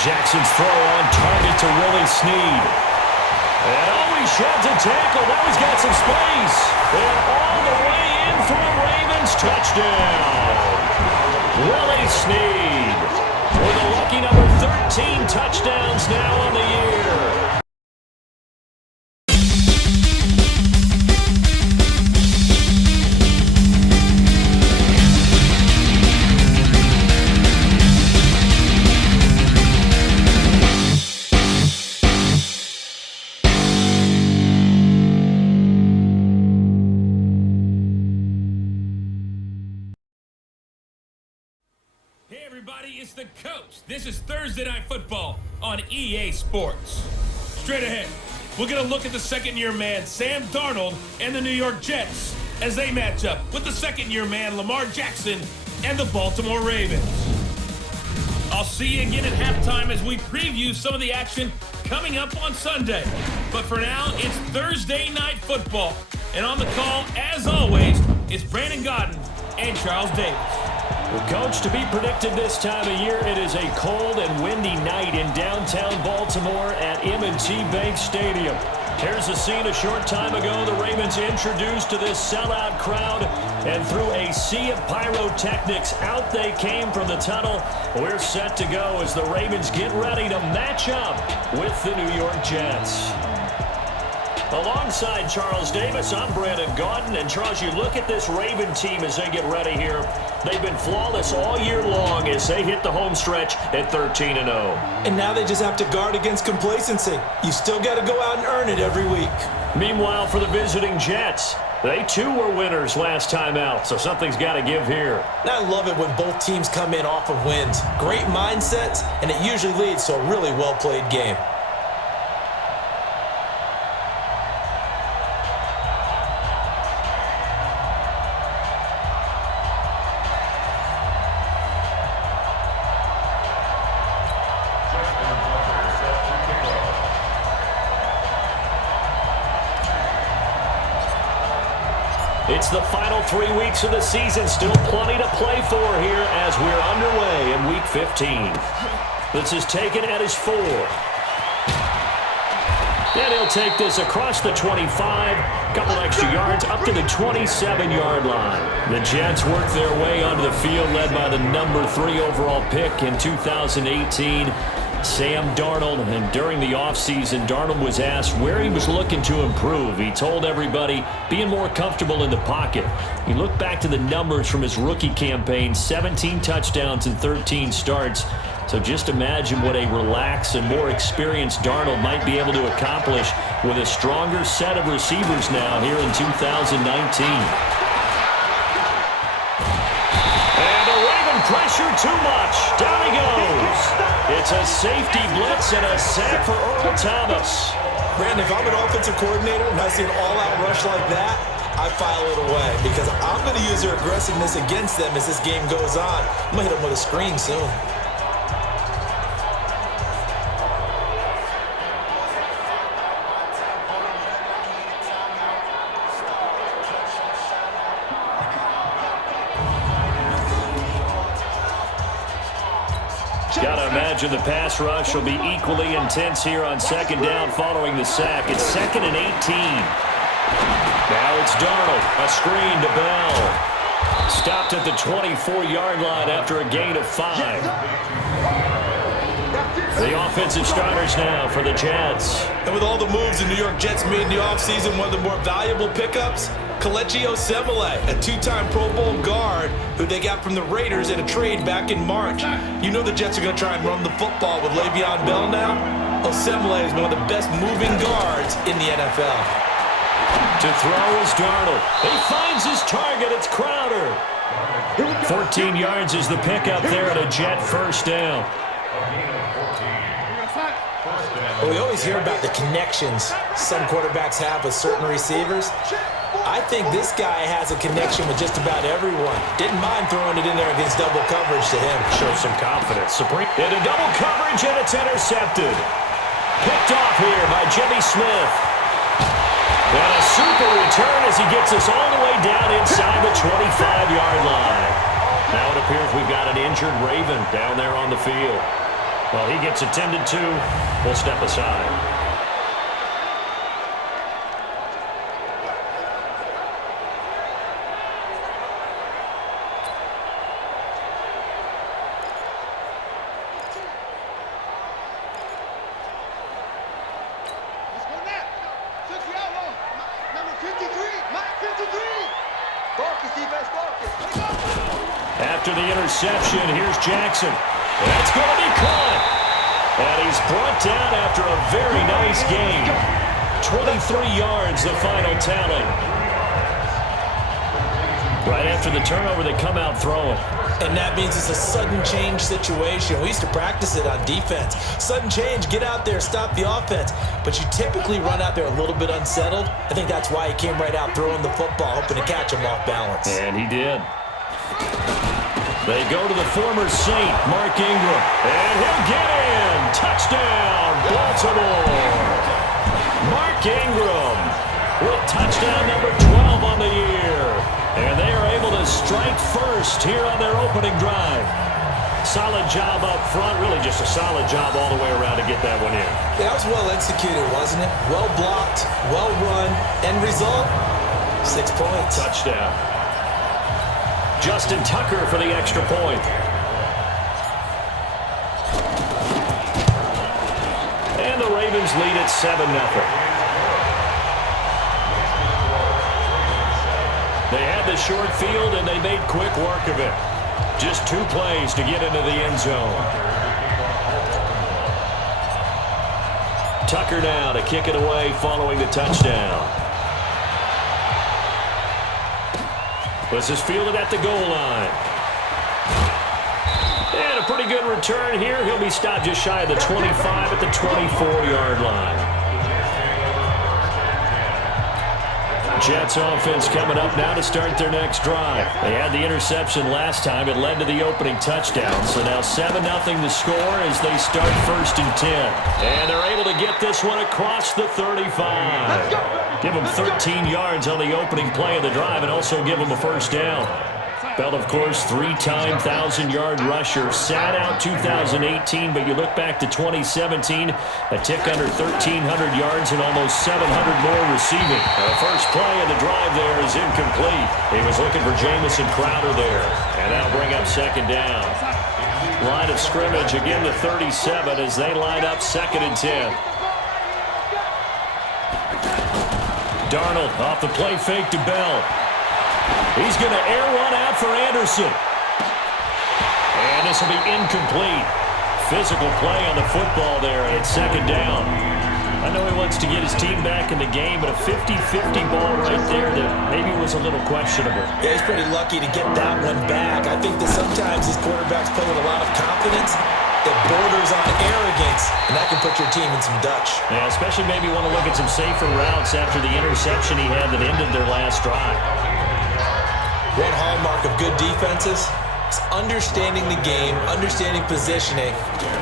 Jackson's throw on target to Willie Snead. And he sheds a tackle. Now he's got some space. And all the way in for a Ravens touchdown. Willie Snead with a lucky number 13 touchdowns now on the year. Hey everybody, it's the Coach. This is Thursday Night Football on EA Sports. Straight ahead, we're going to look at the second-year man, Sam Darnold, and the New York Jets as they match up with the second-year man, Lamar Jackson, and the Baltimore Ravens. I'll see you again at halftime as we preview some of the action coming up on Sunday. But for now, it's Thursday Night Football. And on the call, as always, it's Brandon Godden and Charles Davis. Well, Coach, to be predicted this time of year, it is a cold and windy night in downtown Baltimore at M&T Bank Stadium. Here's a scene a short time ago. The Ravens introduced to this sellout crowd, and through a sea of pyrotechnics, out they came from the tunnel. We're set to go as the Ravens get ready to match up with the New York Jets. Alongside Charles Davis, I'm Brandon Gaudin. And Charles, you look at this Raven team as they get ready here. They've been flawless all year long as they hit the home stretch at 13-0. And now they just have to guard against complacency. You still got to go out and earn it every week. Meanwhile, for the visiting Jets, they too were winners last time out, so something's got to give here. And I love it when both teams come in off of wins. Great mindsets, and it usually leads to a really well-played game. It's the final 3 weeks of the season. Still plenty to play for here as we're underway in Week 15. This is taken at his 4. And he'll take this across the 25. Couple extra yards up to the 27-yard line. The Jets work their way onto the field led by the number 3 overall pick in 2018. Sam Darnold, and during the offseason, Darnold was asked where he was looking to improve. He told everybody being more comfortable in the pocket. He looked back to the numbers from his rookie campaign, 17 touchdowns and 13 starts. So just imagine what a relaxed and more experienced Darnold might be able to accomplish with a stronger set of receivers now here in 2019. Pressure too much. Down he goes. It's a safety blitz and a sack for Earl Thomas. Brandon, if I'm an offensive coordinator and I see an all-out rush like that, I file it away because I'm going to use their aggressiveness against them as this game goes on. I'm going to hit them with a screen soon. Got to imagine the pass rush will be equally intense here on second down following the sack. It's 2nd and 18. Now it's Darnold. A screen to Bell. Stopped at the 24-yard line after a gain of 5. The offensive starters now for the Jets. And with all the moves the New York Jets made in the offseason, one of the more valuable pickups, Kelechi Osemele, a 2-time Pro Bowl guard who they got from the Raiders in a trade back in March. You know the Jets are going to try and run the football with Le'Veon Bell now. Osemele is one of the best moving guards in the NFL. To throw is Darnold. He finds his target. It's Crowder. 14 yards is the pickup there at a Jet first down. Well, we always hear about the connections some quarterbacks have with certain receivers. I think this guy has a connection with just about everyone. Didn't mind throwing it in there against double coverage to him. Shows some confidence. Into double coverage, and it's intercepted. Picked off here by Jimmy Smith. And a super return as he gets us all the way down inside the 25-yard line. Now it appears we've got an injured Raven down there on the field. Well, he gets attended to. We'll step aside. After the interception, here's Jackson. That's going to be caught. And he's brought down after a very nice game. 23 yards, the final tally. Right after the turnover, they come out throwing. And that means it's a sudden change situation. We used to practice it on defense. Sudden change, get out there, stop the offense. But you typically run out there a little bit unsettled. I think that's why he came right out throwing the football, hoping to catch him off balance. And he did. They go to the former Saint, Mark Ingram. And he'll get in. Touchdown, Baltimore. Mark Ingram with touchdown number 12 on the year. And they are able to strike first here on their opening drive. Solid job up front. Really just a solid job all the way around to get that one in. That was well executed, wasn't it? Well blocked, well run. End result, 6 points. Touchdown. Justin Tucker for the extra point. And the Ravens lead at 7-0. They had the short field, and they made quick work of it. Just 2 plays to get into the end zone. Tucker now to kick it away following the touchdown. This is fielded at the goal line. And a pretty good return here. He'll be stopped just shy of the 25 at the 24-yard line. Jets offense coming up now to start their next drive. They had the interception last time. It led to the opening touchdown. So now 7-0 the score as they start 1st and 10. And they're able to get this one across the 35. Give them 13 yards on the opening play of the drive and also give them a first down. Bell, of course, 3-time 1,000-yard rusher. Sat out 2018, but you look back to 2017, a tick under 1,300 yards and almost 700 more receiving. The first play of the drive there is incomplete. He was looking for Jamison Crowder there, and that'll bring up 2nd down. Line of scrimmage again to 37 as they line up 2nd and 10. Darnold off the play fake to Bell. He's going to air one out for Anderson. And this will be incomplete. Physical play on the football there, and it's 2nd down. I know he wants to get his team back in the game, but a 50-50 ball right there that maybe was a little questionable. Yeah, he's pretty lucky to get that one back. I think that sometimes these quarterbacks play with a lot of confidence that borders on arrogance, and that can put your team in some Dutch. Yeah, especially maybe want to look at some safer routes after the interception he had that ended their last drive. One hallmark of good defenses is understanding the game, understanding positioning,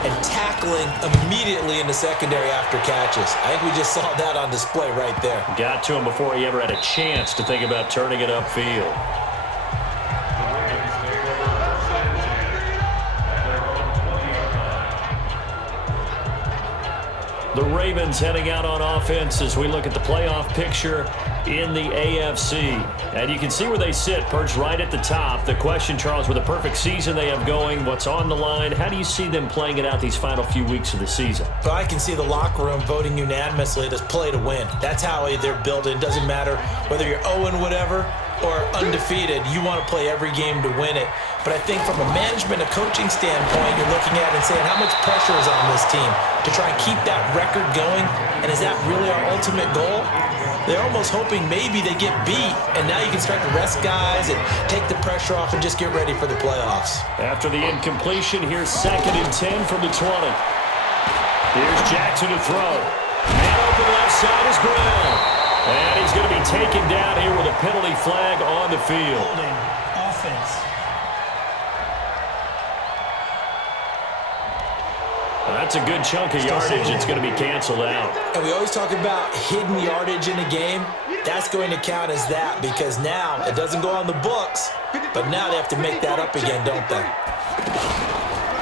and tackling immediately in the secondary after catches. I think we just saw that on display right there. Got to him before he ever had a chance to think about turning it upfield. The Ravens heading out on offense as we look at the playoff picture in the AFC. And you can see where they sit, perched right at the top. The question, Charles, with a perfect season they have going, what's on the line? How do you see them playing it out these final few weeks of the season? But I can see the locker room voting unanimously to play to win. That's how they're built. It doesn't matter whether you're 0 whatever or undefeated. You want to play every game to win it. But I think from a management and coaching standpoint, you're looking at it and saying how much pressure is on this team to try and keep that record going, and is that really our ultimate goal? They're almost hoping maybe they get beat, and now you can start to rest guys and take the pressure off and just get ready for the playoffs. After the incompletion, here's 2nd and 10 from the 20. Here's Jackson to throw. Man open left side is Brown. And he's going to be taken down here with a penalty flag on the field. Holding offense. That's a good chunk of yardage. It's going to be canceled out. And we always talk about hidden yardage in a game. That's going to count as that because now it doesn't go on the books, but now they have to make that up again, don't they?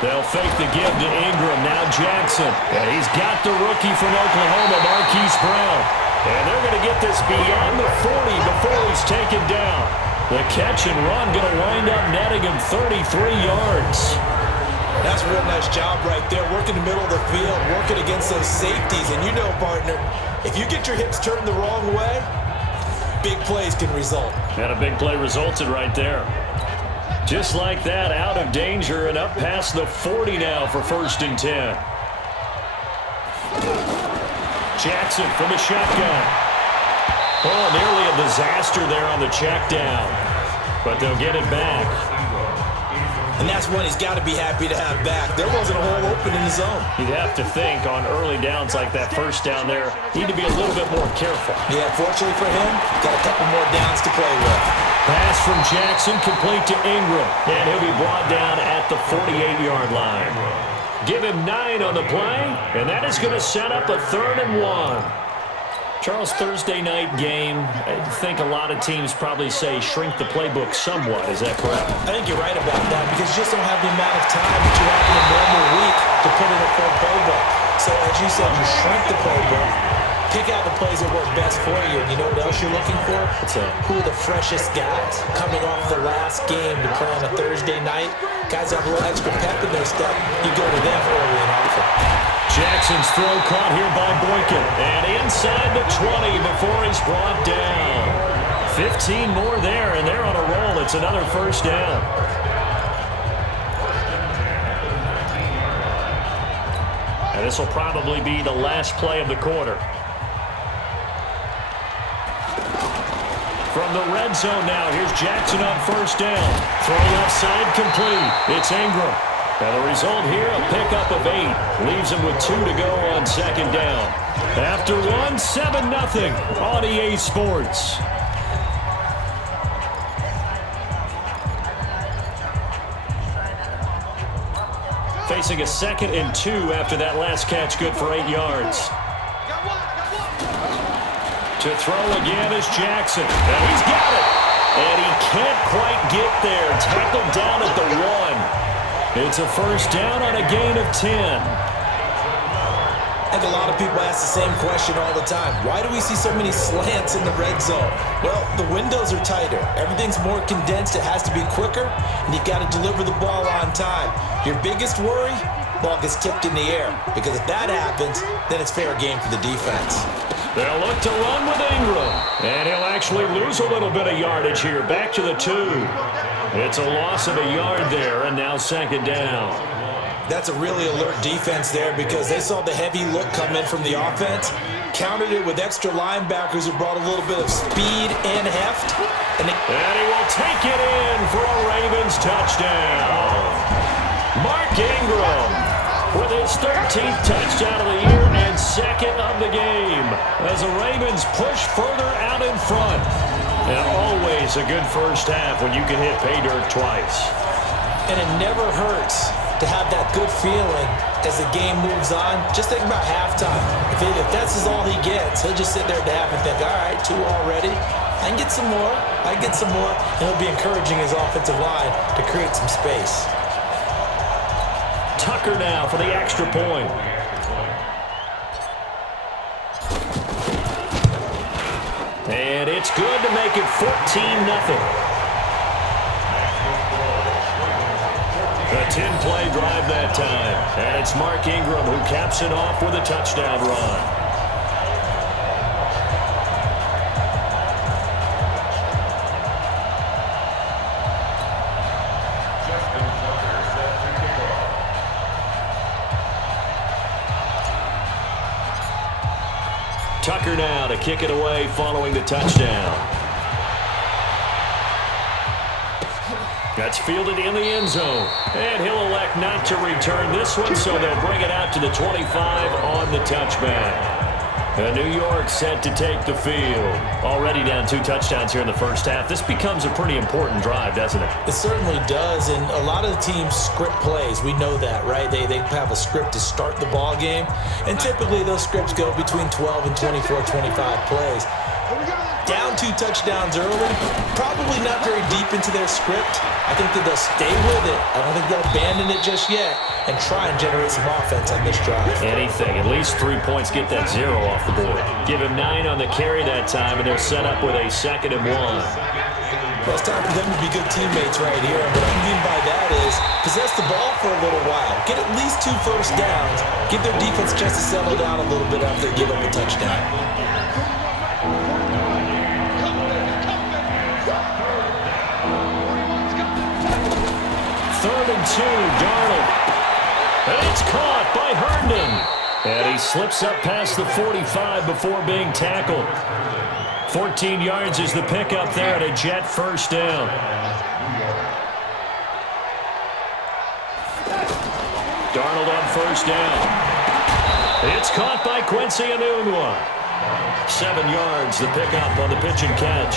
They'll fake the give to Ingram. Now Jackson. And he's got the rookie from Oklahoma, Marquise Brown. And they're going to get this beyond the 40 before he's taken down. The catch and run going to wind up netting him 33 yards. That's a real nice job right there, working the middle of the field, working against those safeties. And you know, partner, if you get your hips turned the wrong way, big plays can result. And a big play resulted right there. Just like that, out of danger and up past the 40 now for 1st and 10. Jackson from the shotgun. Oh, nearly a disaster there on the check down. But they'll get it back. And that's one he's got to be happy to have back. There wasn't a hole open in the zone. You'd have to think on early downs like that first down there, need to be a little bit more careful. Yeah, fortunately for him, got a couple more downs to play with. Pass from Jackson complete to Ingram. And he'll be brought down at the 48-yard line. Give him 9 on the play, and that is going to set up a 3rd and 1. Charles, Thursday night game, I think a lot of teams probably say shrink the playbook somewhat. Is that correct? I think you're right about that because you just don't have the amount of time that you have in a normal week to put in a full playbook. So as you said, you shrink the playbook, pick out the plays that work best for you. And you know what else you're looking for? Who are the freshest guys coming off the last game to play on a Thursday night? Guys have a little extra pep in their step. You go to them early and often. Jackson's throw caught here by Boykin. And inside the 20 before he's brought down. 15 more there, and they're on a roll. It's another 1st down. And this will probably be the last play of the quarter. From the red zone now, here's Jackson on 1st down. Throw left side complete. It's Ingram. And the result here, a pickup of 8. Leaves him with 2 to go on 2nd down. After 1, 7-0 on EA Sports. Facing a 2nd and 2 after that last catch, good for 8 yards. To throw again is Jackson. And he's got it. And he can't quite get there. Tackled down at the 1. It's a 1st down on a gain of 10. I think a lot of people ask the same question all the time. Why do we see so many slants in the red zone? Well, the windows are tighter. Everything's more condensed. It has to be quicker, and you've got to deliver the ball on time. Your biggest worry? Ball gets tipped in the air. Because if that happens, then it's fair game for the defense. They'll look to run with Ingram. And he'll actually lose a little bit of yardage here. Back to the 2. It's a loss of a yard there, and now 2nd down. That's a really alert defense there because they saw the heavy look come in from the offense, countered it with extra linebackers who brought a little bit of speed and heft. And he will take it in for a Ravens touchdown. Mark Ingram with his 13th touchdown of the year and 2nd of the game as the Ravens push further out in front. And always a good first half when you can hit pay dirt twice. And it never hurts to have that good feeling as the game moves on. Just think about halftime. If that's all he gets, he'll just sit there at the half and think, all right, 2 already. I can get some more. I can get some more. And he'll be encouraging his offensive line to create some space. Tucker now for the extra point. And it's good to make it 14-0. A 10-play drive that time. And it's Mark Ingram who caps it off with a touchdown run. Tucker now to kick it away following the touchdown. That's fielded in the end zone. And he'll elect not to return this one, so they'll bring it out to the 25 on the touchback. New York set to take the field. Already down 2 touchdowns here in the first half. This becomes a pretty important drive, doesn't it? It certainly does, and a lot of the teams script plays. We know that, right? They have a script to start the ball game, and typically those scripts go between 12 and 24, 25 plays. Down 2 touchdowns early, probably not very deep into their script. I think that they'll stay with it. I don't think they'll abandon it just yet and try and generate some offense on this drive. Anything. At least 3 points, get that 0 off the board. Give him 9 on the carry that time, and they're set up with a 2nd and 1. Well, it's time for them to be good teammates right here. And what I mean by that is possess the ball for a little while. Get at least 2 first downs. Give their defense a chance to settle down a little bit after they give up a touchdown. Third and 2, Darnold. And it's caught by Herndon. And he slips up past the 45 before being tackled. 14 yards is the pickup there at a Jet first down. Darnold on first down. It's caught by Quincy Enunwa. 7 yards, the pickup on the pitch and catch.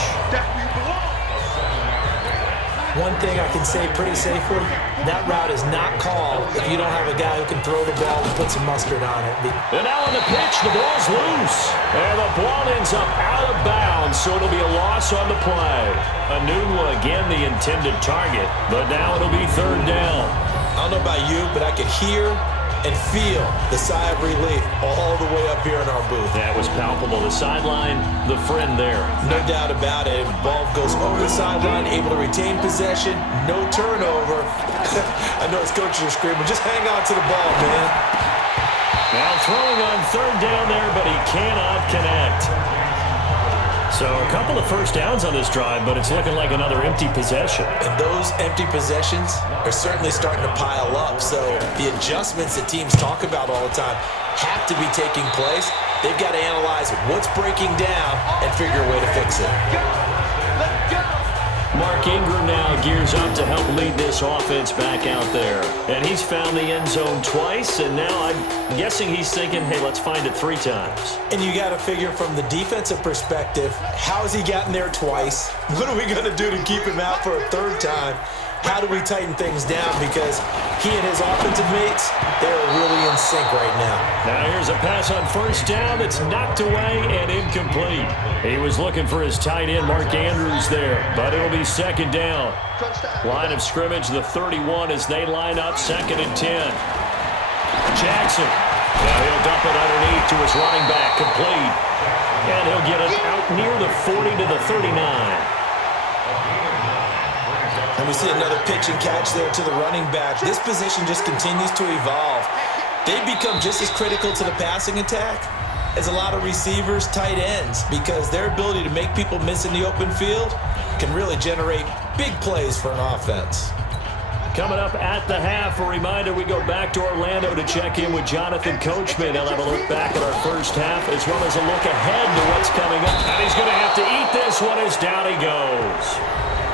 One thing I can say pretty safely, that route is not called if you don't have a guy who can throw the ball and put some mustard on it. And now on the pitch, the ball's loose. And the ball ends up out of bounds, so it'll be a loss on the play. Enunwa again the intended target, but now it'll be 3rd down. I don't know about you, but I could hear and feel the sigh of relief all the way up here in our booth. That was palpable. The sideline, the friend there. No doubt about it. Ball goes over the sideline, able to retain possession, no turnover. I know his coaches are screaming, just hang on to the ball, man. Now throwing on 3rd down there, but he cannot connect. So a couple of first downs on this drive, but it's looking like another empty possession. And those empty possessions are certainly starting to pile up. So the adjustments that teams talk about all the time have to be taking place. They've got to analyze what's breaking down and figure a way to fix it. Mark Ingram now gears up to help lead this offense back out there. And he's found the end zone twice, and now I'm guessing he's thinking, hey, let's find it 3 times. And you got to figure from the defensive perspective, how has he gotten there twice? What are we going to do to keep him out for a 3rd time? How do we tighten things down? Because he and his offensive mates, they're really in sync right now. Now here's a pass on first down that's knocked away and incomplete. He was looking for his tight end, Mark Andrews, there, but it'll be 2nd down. Line of scrimmage, the 31 as they line up 2nd and 10. Jackson. Now he'll dump it underneath to his running back, complete. And he'll get it out near the 40 to the 39. And we see another pitch and catch there to the running back. This position just continues to evolve. They become just as critical to the passing attack as a lot of receivers, tight ends, because their ability to make people miss in the open field can really generate big plays for an offense. Coming up at the half, a reminder, we go back to Orlando to check in with Jonathan Coachman. He'll have a look back at our first half as well as a look ahead to what's coming up. And he's going to have to eat this one as down he goes.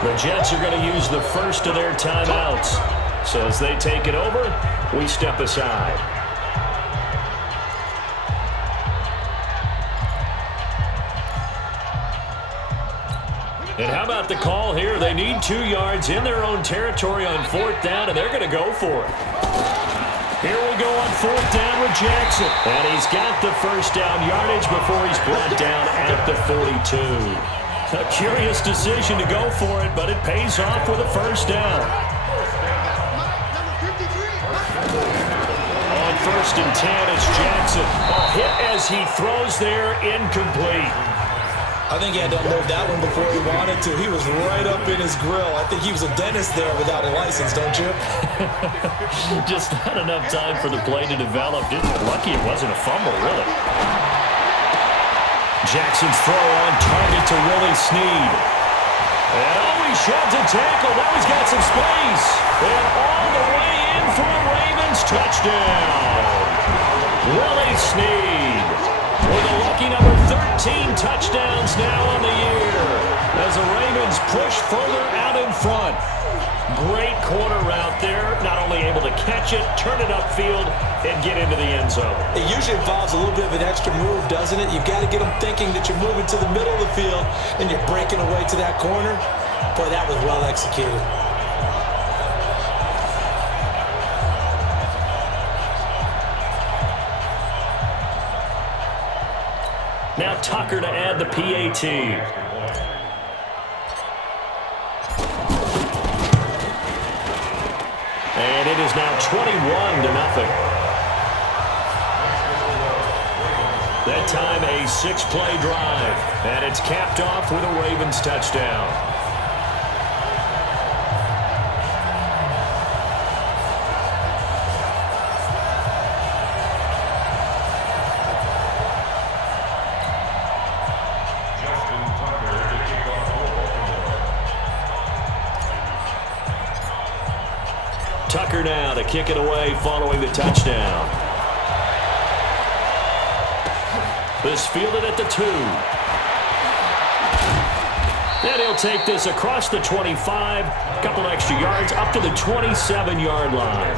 The Jets are going to use the first of their timeouts. So as they take it over, we step aside. And how about the call here? They need 2 yards in their own territory on 4th down, and they're going to go for it. Here we go on 4th down with Jackson. And he's got the first down yardage before he's brought down at the 42. A curious decision to go for it, but it pays off with a first down. On 1st and 10, it's Jackson. A hit as he throws there, incomplete. I think he had to unload that one before he wanted to. He was right up in his grill. I think he was a dentist there without a license, don't you? Just not enough time for the play to develop. Just lucky it wasn't a fumble, really. Jackson's throw on target to Willie Snead. And he sheds a tackle. Now he's got some space. And all the way in for a Ravens touchdown. Willie Snead with a lucky number 13 touchdowns now on the year as the Ravens push further out in front. Great corner route there. Not only able to catch it, turn it upfield, and get into the end zone. It usually involves a little bit of an extra move, doesn't it? You've got to get them thinking that you're moving to the middle of the field and you're breaking away to that corner. Boy, that was well executed. Now Tucker to add the PAT. And it is now 21-0. That time a 6-play drive. And it's capped off with a Ravens touchdown. Tucker now to kick it away following the touchdown. This fielded at the 2. And he'll take this across the 25. Couple extra yards up to the 27-yard line.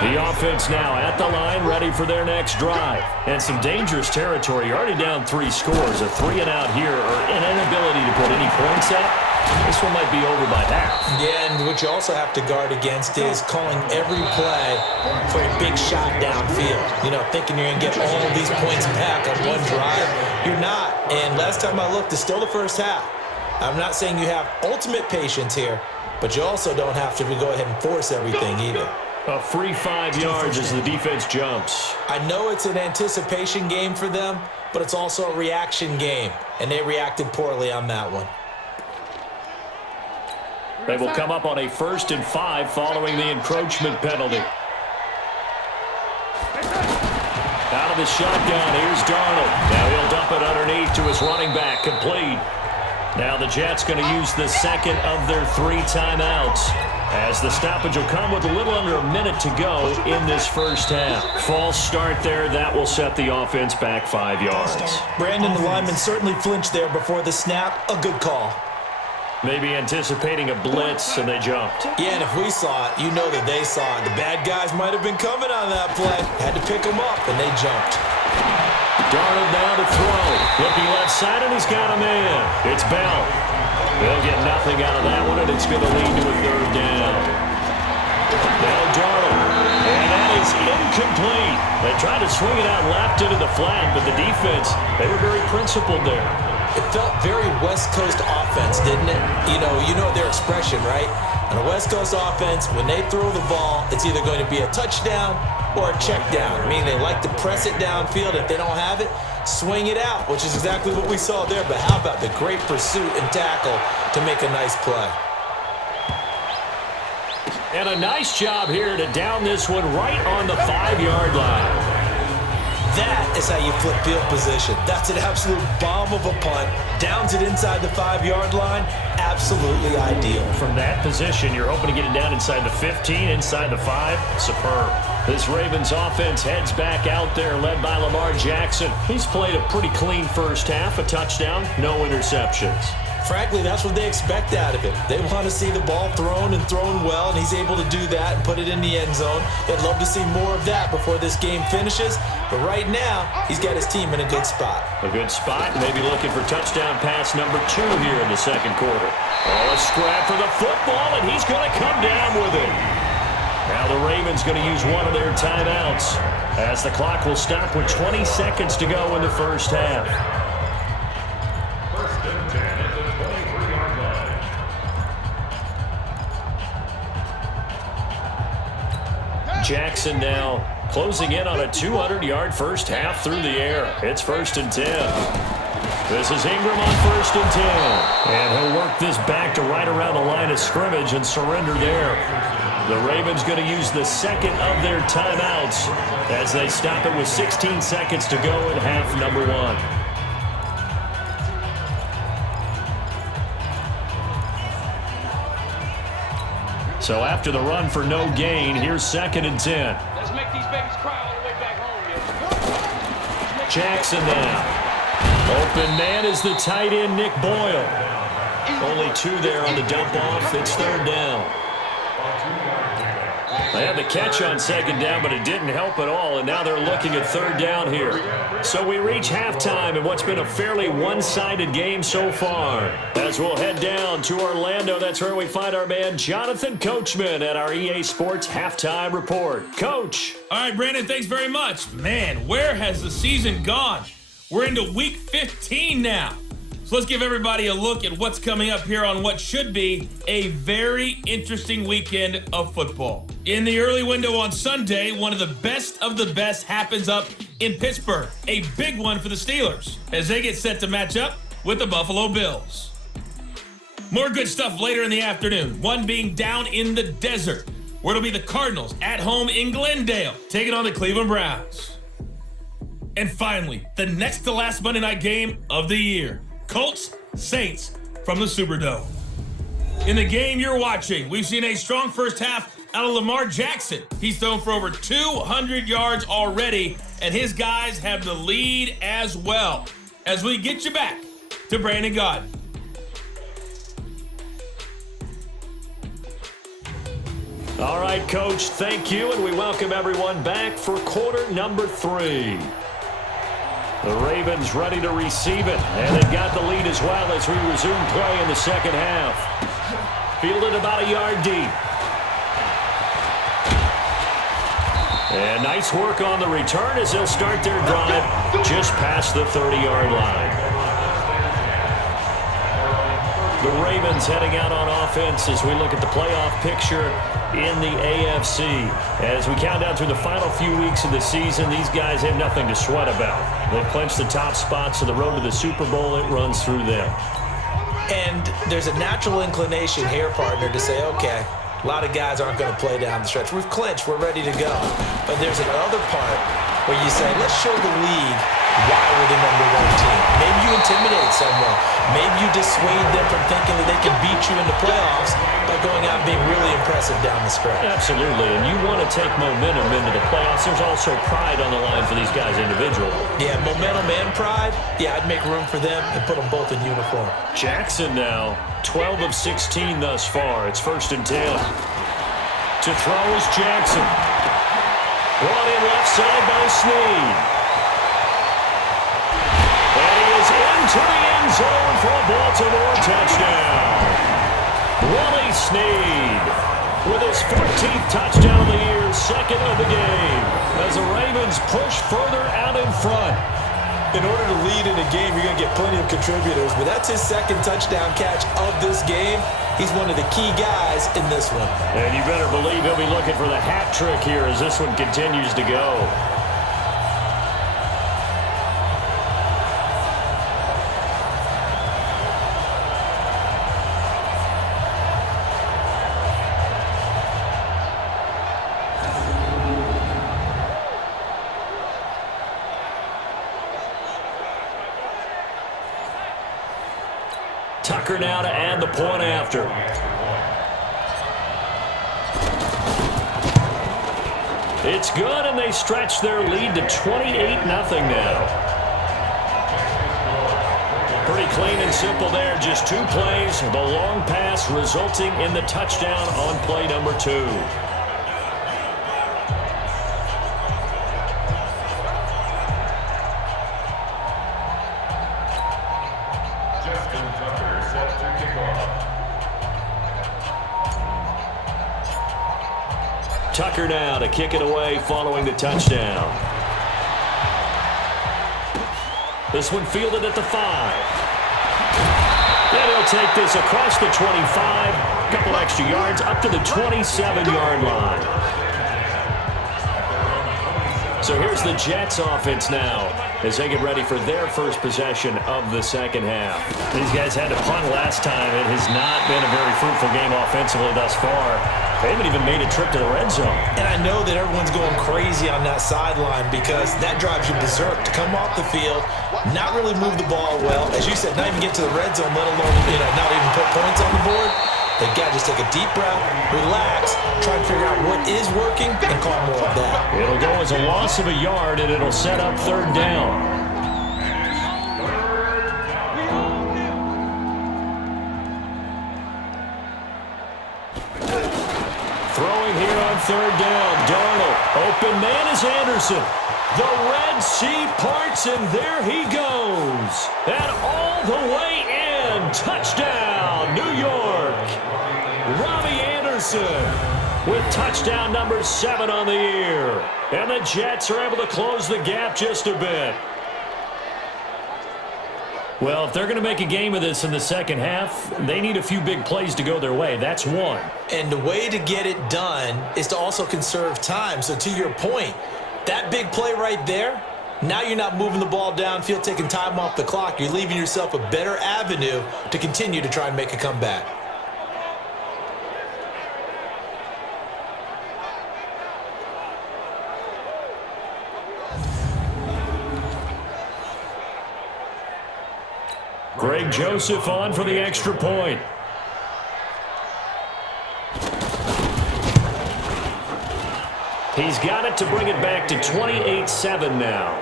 The offense now at the line, ready for their next drive. And some dangerous territory. You're already down 3 scores. A 3-and-out here, or an inability to put any points up. This one might be over by half. Yeah, and what you also have to guard against is calling every play for a big shot downfield. You know, thinking you're going to get all of these points back on one drive. You're not. And last time I looked, it's still the first half. I'm not saying you have ultimate patience here, but you also don't have to go ahead and force everything either. A free 5 yards as the defense jumps. I know it's an anticipation game for them, but it's also a reaction game, and they reacted poorly on that one. They will come up on a 1st and 5 following the encroachment penalty. Out of the shotgun, here's Darnold. Now he'll dump it underneath to his running back, complete. Now the Jets going to use the second of their 3 timeouts, as the stoppage will come with a little under a minute to go in this first half. False start there. That will set the offense back 5 yards. Brandon, the lineman certainly flinched there before the snap. A good call. Maybe anticipating a blitz, and they jumped. Yeah, and if we saw it, you know that they saw it. The bad guys might have been coming on that play. Had to pick them up, and they jumped. Darnold now to throw. Looking left side, and he's got a man. It's Bell. They'll get nothing out of that one, and it's going to lead to a 3rd down. Now Darnold. And that is incomplete. They tried to swing it out left into the flat, but the defense, they were very principled there. It felt very West Coast offense, didn't it? You know their expression, right? On a West Coast offense, when they throw the ball, it's either going to be a touchdown or a check down. I mean, they like to press it downfield. If they don't have it, swing it out, which is exactly what we saw there. But how about the great pursuit and tackle to make a nice play? And a nice job here to down this one right on the 5-yard line. That is how you flip field position. That's an absolute bomb of a punt. Downs it inside the 5-yard line. Absolutely ideal. From that position, you're hoping to get it down inside the 15, inside the 5. Superb. This Ravens offense heads back out there, led by Lamar Jackson. He's played a pretty clean first half, a touchdown, no interceptions. Frankly, that's what they expect out of him. They want to see the ball thrown and thrown well, and he's able to do that and put it in the end zone. They'd love to see more of that before this game finishes, but right now, he's got his team in a good spot. A good spot, maybe looking for touchdown pass number 2 here in the second quarter. Oh, a scrap for the football, and he's going to come down with it. Now the Ravens going to use one of their timeouts, as the clock will stop with 20 seconds to go in the first half. Jackson now closing in on a 200-yard first half through the air. It's 1st and 10. This is Ingram on 1st and 10. And he'll work this back to right around the line of scrimmage and surrender there. The Ravens going to use the second of their timeouts as they stop it with 16 seconds to go in half number 1. So after the run for no gain, here's 2nd and 10. Let's make these babies cry all the way back home. Jackson now. Open man is the tight end, Nick Boyle. Only 2 there on the dump off. It's 3rd down. They had the catch on second down, but it didn't help at all, and now they're looking at third down here. So we reach halftime in what's been a fairly one-sided game so far. As we'll head down to Orlando, that's where we find our man Jonathan Coachman at our EA Sports Halftime Report. Coach. All right, Brandon, thanks very much. Man, where has the season gone? We're into week 15 now. So let's give everybody a look at what's coming up here on what should be a very interesting weekend of football. In the early window on Sunday, one of the best happens up in Pittsburgh. A big one for the Steelers as they get set to match up with the Buffalo Bills. More good stuff later in the afternoon, one being down in the desert, where it'll be the Cardinals at home in Glendale, taking on the Cleveland Browns. And finally, the next to last Monday night game of the year, Colts, Saints from the Superdome. In the game you're watching, we've seen a strong first half out of Lamar Jackson. He's thrown for over 200 yards already, and his guys have the lead as well. As we get you back to Brandon Gaudin. All right, Coach, thank you, and we welcome everyone back for quarter number 3. The Ravens ready to receive it, and they've got the lead as well as we resume play in the second half. Fielded about a yard deep. And nice work on the return as they'll start their drive just past the 30-yard line. The Ravens heading out on offense as we look at the playoff picture in the AFC. As we count down through the final few weeks of the season, these guys have nothing to sweat about. They've clinched the top spots, so the road to the Super Bowl, it runs through them. And there's a natural inclination here, partner, to say, okay, a lot of guys aren't going to play down the stretch. We've clinched. We're ready to go. But there's another part where you say, let's show the league why we're the #1 team. Maybe you intimidate someone. Maybe you dissuade them from thinking that they can beat you in the playoffs by going out and being really impressive down the stretch. Absolutely, and you want to take momentum into the playoffs. There's also pride on the line for these guys individually. Yeah, momentum and pride. Yeah, I'd make room for them and put them both in uniform. Jackson now, 12 of 16 thus far. It's 1st and 10. To throw is Jackson. Brought in left side by Snead. And he is into the end zone for a Baltimore touchdown. Willie Snead with his 14th touchdown of the year, second of the game, as the Ravens push further out in front. In order to lead in a game, you're going to get plenty of contributors, but that's his second touchdown catch of this game. He's one of the key guys in this one. And you better believe he'll be looking for the hat trick here as this one continues to go. Tucker now to add the point after. It's good, and they stretch their lead to 28-0 now. Pretty clean and simple there. Just 2 plays. The long pass resulting in the touchdown on play number 2. Tucker now to kick it away following the touchdown. This one fielded at the 5. And he'll take this across the 25. Couple extra yards up to the 27-yard line. So here's the Jets offense now as they get ready for their first possession of the second half. These guys had to punt last time. It has not been a very fruitful game offensively thus far. They haven't even made a trip to the red zone. And I know that everyone's going crazy on that sideline because that drives you berserk to come off the field, not really move the ball well. As you said, not even get to the red zone, let alone not even put points on the board. They've got to just take a deep breath, relax, try and figure out what is working, and call more of that. It'll go as a loss of a yard, and it'll set up third down. Throwing here on third down. Darnold. Open man is Anderson. The Red Sea parts, and there he goes. And all the way in. Touchdown, New York. Robbie Anderson with touchdown number 7 on the year. And the Jets are able to close the gap just a bit. Well, if they're going to make a game of this in the second half, they need a few big plays to go their way. That's one. And the way to get it done is to also conserve time. So to your point, that big play right there, now you're not moving the ball downfield, taking time off the clock. You're leaving yourself a better avenue to continue to try and make a comeback. Greg Joseph on for the extra point. He's got it to bring it back to 28-7 now.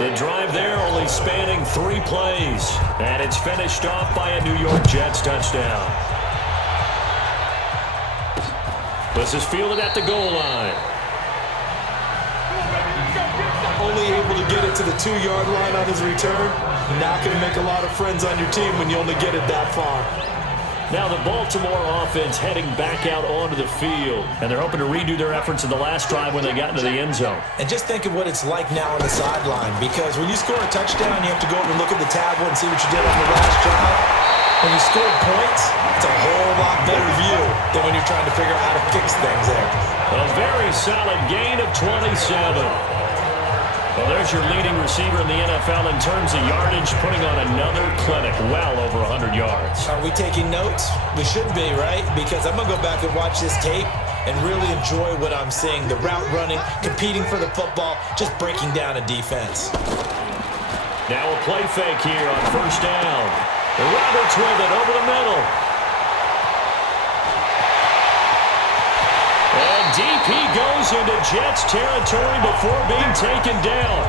The drive there only spanning 3 plays. And it's finished off by a New York Jets touchdown. This is fielded at the goal line. Only able to get it to the 2-yard line on his return. Not going to make a lot of friends on your team when you only get it that far. Now the Baltimore offense heading back out onto the field. And they're hoping to redo their efforts in the last drive when they got into the end zone. And just think of what it's like now on the sideline. Because when you score a touchdown, you have to go over and look at the tablet and see what you did on the last drive. When you score points, it's a whole lot better view than when you're trying to figure out how to fix things there. A very solid gain of 27. Well, there's your leading receiver in the NFL in terms of yardage, putting on another clinic, well over 100 yards. Are we taking notes? We should be, right? Because I'm going to go back and watch this tape and really enjoy what I'm seeing. The route running, competing for the football, just breaking down a defense. Now a play fake here on first down. Roberts with it over the middle. Deep he goes into Jets territory before being taken down.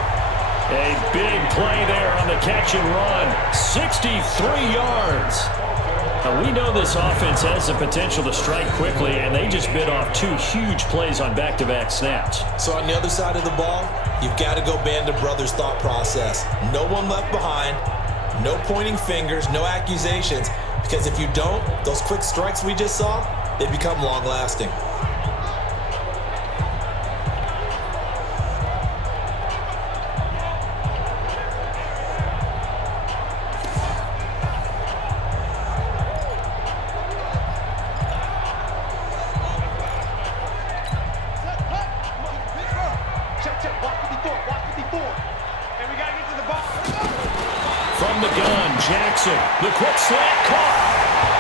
A big play there on the catch and run. 63 yards. Now we know this offense has the potential to strike quickly, and they just bit off 2 huge plays on back-to-back snaps. So on the other side of the ball, you've got to go Band of Brothers thought process. No one left behind. No pointing fingers. No accusations. Because if you don't, those quick strikes we just saw, they become long-lasting. The quick slant caught.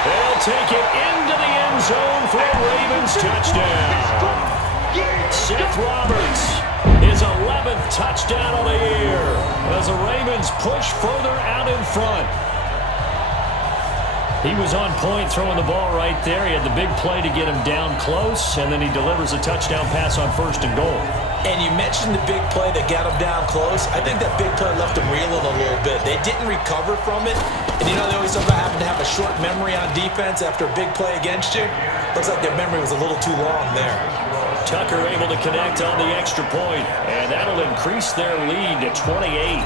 They'll take it into the end zone for a Ravens touchdown. Seth Roberts, his 11th touchdown of the year as the Ravens push further out in front. He was on point throwing the ball right there. He had the big play to get him down close, and then he delivers a touchdown pass on first and goal. And you mentioned the big play that got him down close. I think that big play left him reeling a little bit. They didn't recover from it. And you know, they always talk about having to have a short memory on defense after a big play against you. Looks like their memory was a little too long there. Tucker able to connect on the extra point, and that'll increase their lead to 28.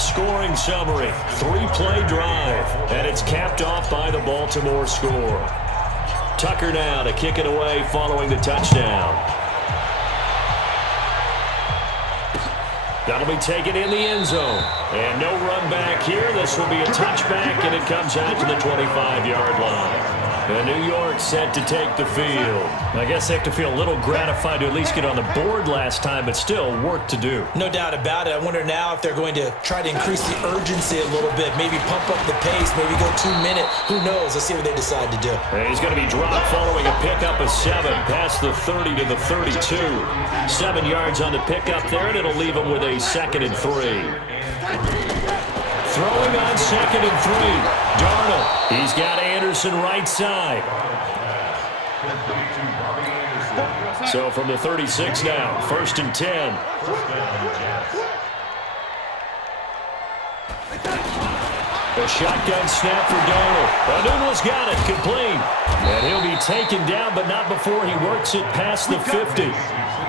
Scoring summary, 3-play drive, and it's capped off by the Baltimore score. Tucker now to kick it away following the touchdown. That'll be taken in the end zone. And no run back here. This will be a touchback, and it comes out to the 25-yard line. And New York set to take the field. I guess they have to feel a little gratified to at least get on the board last time, but still work to do. No doubt about it. I wonder now if they're going to try to increase the urgency a little bit, maybe pump up the pace, maybe go 2-minute. Who knows? Let's see what they decide to do. And he's going to be dropped following a pickup of 7 past the 30 to the 32. 7 yards on the pickup there, and it'll leave him with a 2nd and 3. Throwing on 2nd and 3. Darnold. He's got Anderson right side. So from the 36 now, 1st and 10. The shotgun snap for Darnold. Anuno's got it, complete. And he'll be taken down, but not before he works it past the 50.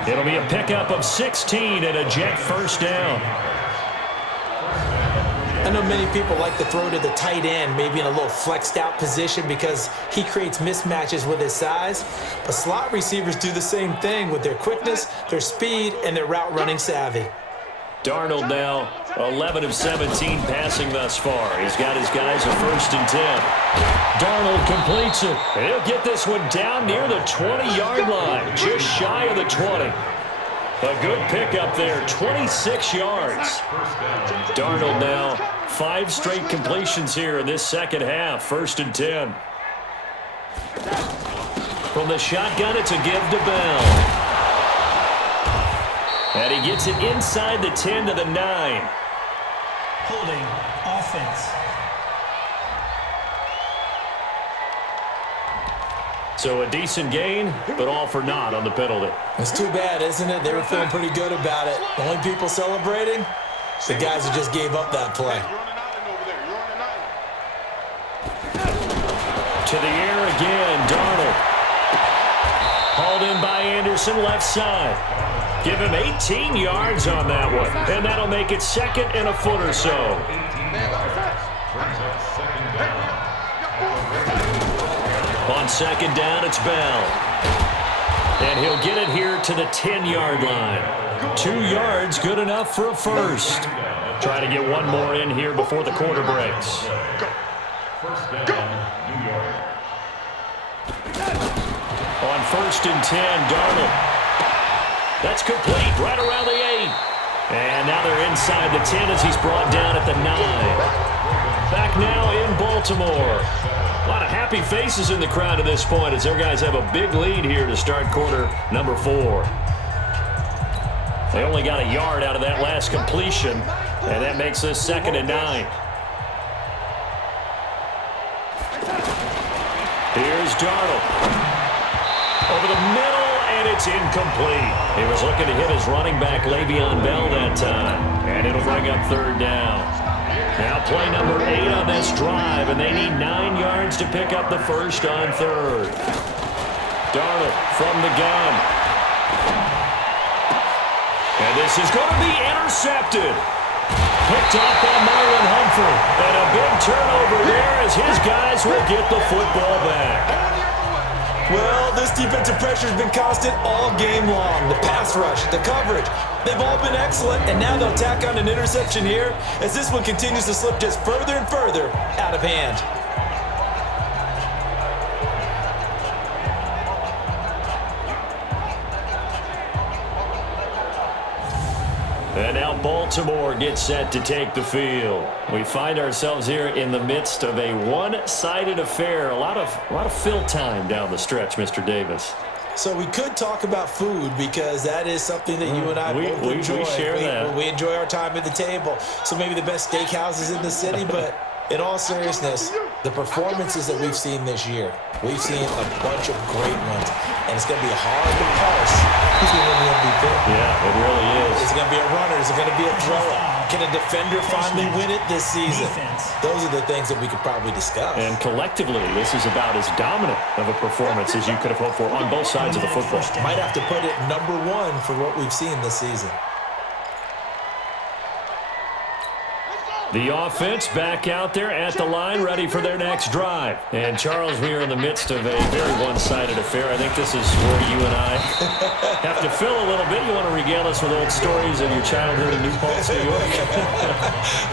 It'll be a pickup of 16 and a Jet first down. I know many people like to throw to the tight end, maybe in a little flexed out position because he creates mismatches with his size. But slot receivers do the same thing with their quickness, their speed, and their route running savvy. Darnold now 11 of 17 passing thus far. He's got his guys a 1st and 10. Darnold completes it. He'll get this one down near the 20-yard line, just shy of the 20. A good pickup there, 26 yards. Darnold now 5 straight completions here in this second half, 1st and 10. From the shotgun, it's a give to Bell. And he gets it inside the 10 to the 9. Holding offense. So a decent gain, but all for naught on the penalty. It's too bad, isn't it? They were feeling pretty good about it. The only people celebrating, the guys who just gave up that play. To the air again, Darnold. Hauled in by Anderson, left side. Give him 18 yards on that one, and that'll make it 2nd and a foot or so. On 2nd down, it's Bell. And he'll get it here to the 10-yard line. 2 yards, good enough for a first. Try to get one more in here before the quarter breaks. On 1st and 10, Darnold. That's complete, right around the 8. And now they're inside the 10 as he's brought down at the 9. Back now in Baltimore. A lot of happy faces in the crowd at this point as their guys have a big lead here to start quarter number 4. They only got a yard out of that last completion, and that makes this 2nd and 9. Here's Darnold. Over the middle, and it's incomplete. He was looking to hit his running back, Le'Veon Bell, that time. And it'll bring up 3rd down. Now play number 8 on this drive, and they need 9 yards to pick up the first on 3rd. Darnold from the gun. And this is going to be intercepted. Picked off by Marlon Humphrey. And a big turnover there as his guys will get the football back. Well, this defensive pressure has been constant all game long. The pass rush, the coverage, they've all been excellent, and now they'll tack on an interception here as this one continues to slip just further and further out of hand. And now Baltimore gets set to take the field. We find ourselves here in the midst of a one-sided affair. A lot of fill time down the stretch, Mr. Davis. So we could talk about food because that is something that you and I both enjoy. We share that. We enjoy our time at the table. So maybe the best steakhouses in the city, but in all seriousness, the performances that we've seen this year, we've seen a bunch of great ones, and it's going to be hard to parse who's going to win the MVP. Yeah, it really is. Is it going to be a runner? Is it going to be a thrower? Can a defender finally win it this season? Those are the things that we could probably discuss. And collectively, this is about as dominant of a performance as you could have hoped for on both sides of the football. Might have to put it number 1 for what we've seen this season. The offense back out there at the line, ready for their next drive. And, Charles, we are in the midst of a very one-sided affair. I think this is where you and I have to fill a little bit. You want to regale us with old stories of your childhood in New Paltz, New York?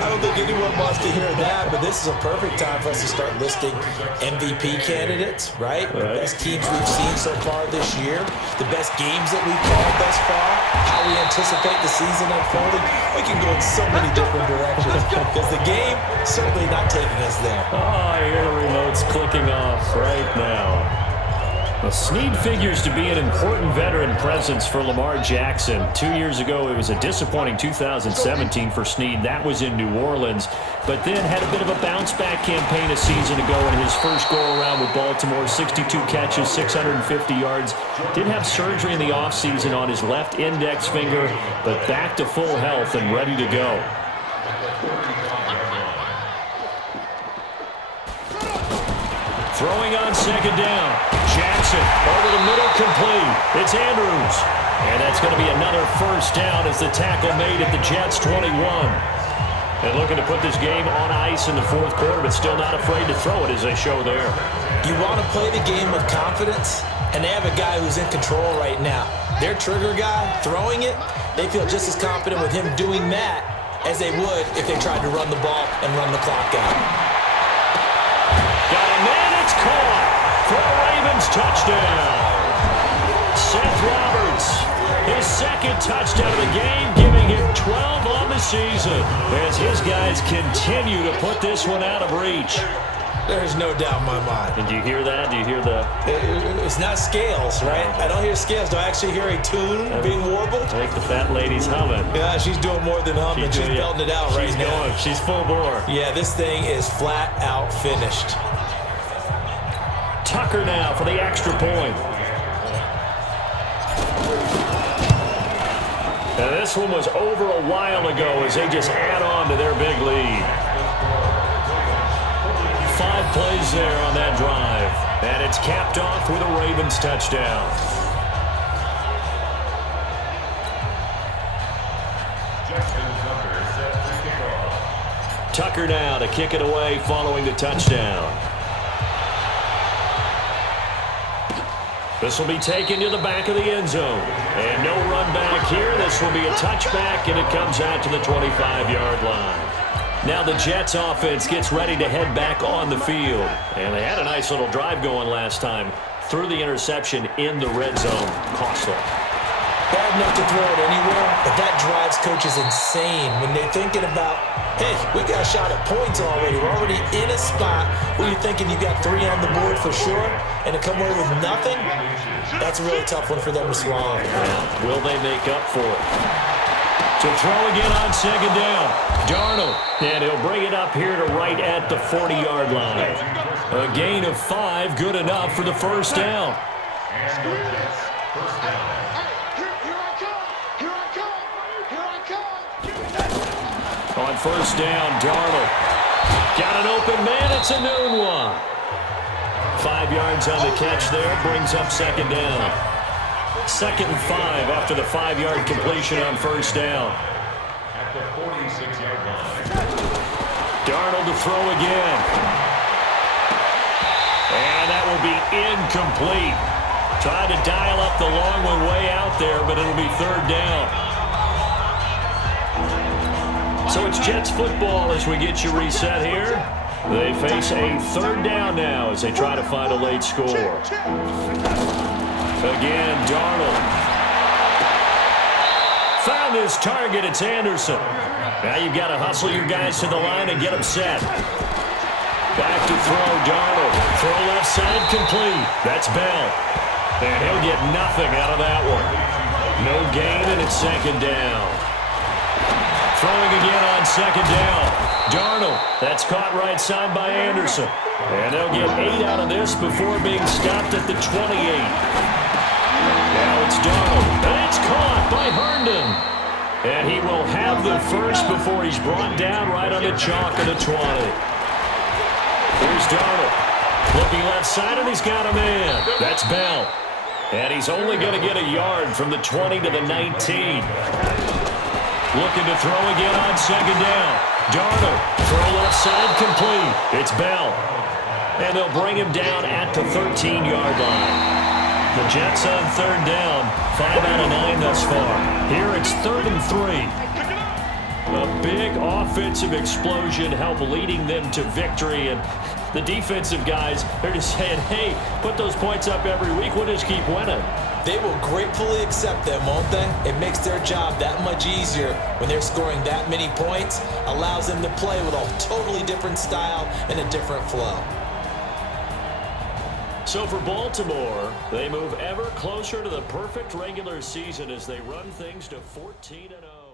I don't think anyone wants to hear that, but this is a perfect time for us to start listing MVP candidates, right? The best teams we've seen so far this year, the best games that we've called thus far, how we anticipate the season unfolding. We can go in so many different directions. Because the game certainly not taking us there. Oh, I hear the remotes clicking off right now. Well, Snead figures to be an important veteran presence for Lamar Jackson. 2 years ago, it was a disappointing 2017 for Snead. That was in New Orleans, but then had a bit of a bounce-back campaign a season ago in his first go-around with Baltimore. 62 catches, 650 yards. Did have surgery in the offseason on his left index finger, but back to full health and ready to go. Throwing on second down. Jackson over the middle, complete. It's Andrews. And that's going to be another first down as the tackle made at the Jets' 21. And looking to put this game on ice in the fourth quarter, but still not afraid to throw it as they show there. You want to play the game with confidence, and they have a guy who's in control right now. Their trigger guy, throwing it, they feel just as confident with him doing that as they would if they tried to run the ball and run the clock out. Got him in, it's caught for a Ravens touchdown. Seth Roberts, his second touchdown of the game, giving him 12 on the season as his guys continue to put this one out of reach. There's no doubt in my mind. Did you hear that? Do you hear the... It's not scales, right? I don't hear scales. Do I actually hear a tune being warbled? I think the fat lady's humming. Yeah, she's doing more than humming. She's belting it out right now. She's full bore. Yeah, this thing is flat out finished. Tucker now for the extra point. And this one was over a while ago as they just add on to their big lead. 5 plays there on that drive. And it's capped off with a Ravens touchdown. Tucker now to kick it away following the touchdown. This will be taken to the back of the end zone. And no run back here. This will be a touchback, and it comes out to the 25-yard line. Now the Jets offense gets ready to head back on the field. And they had a nice little drive going last time. Threw the interception in the red zone. Costly. Bad enough to throw it anywhere, but that drives coaches insane when they're thinking about, hey, we got a shot at points already. We're already in a spot where you're thinking you got 3 on the board for sure, and to come away with nothing, that's a really tough one for them to swallow. Yeah. Will they make up for it? To throw again on second down. Darnold, and he'll bring it up here to right at the 40-yard line. A gain of 5, good enough for the first down. On first down, Darnold. Got an open man, it's a noon one. 5 yards on the catch there, brings up second down. 2nd and 5 after the 5-yard completion on first down. At the 46-yard line. Darnold to throw again. And that will be incomplete. Tried to dial up the long one way out there, but it'll be 3rd down. So it's Jets football as we get you reset here. They face a 3rd down now as they try to find a late score. Again, Darnold. Found his target, it's Anderson. Now you've got to hustle your guys to the line and get them set. Back to throw, Darnold. Throw left side, complete. That's Bell. And he'll get nothing out of that one. No gain, and it's 2nd down. Throwing again on 2nd down. Darnold. That's caught right side by Anderson. And they'll get 8 out of this before being stopped at the 28. Now it's Darnold. And it's caught by Herndon. And he will have the first before he's brought down right on the chalk of the 20. Here's Darnold. Looking left side, and he's got a man. That's Bell. And he's only going to get a yard from the 20 to the 19. Looking to throw again on 2nd down. Darnold, throw left side, complete. It's Bell. And they'll bring him down at the 13-yard line. The Jets on 3rd down, 5 out of 9 thus far. Here it's 3rd and 3. A big offensive explosion helped leading them to victory. And the defensive guys, they're just saying, hey, put those points up every week. We'll just keep winning. They will gratefully accept them, won't they? It makes their job that much easier when they're scoring that many points. Allows them to play with a totally different style and a different flow. So for Baltimore, they move ever closer to the perfect regular season as they run things to 14-0.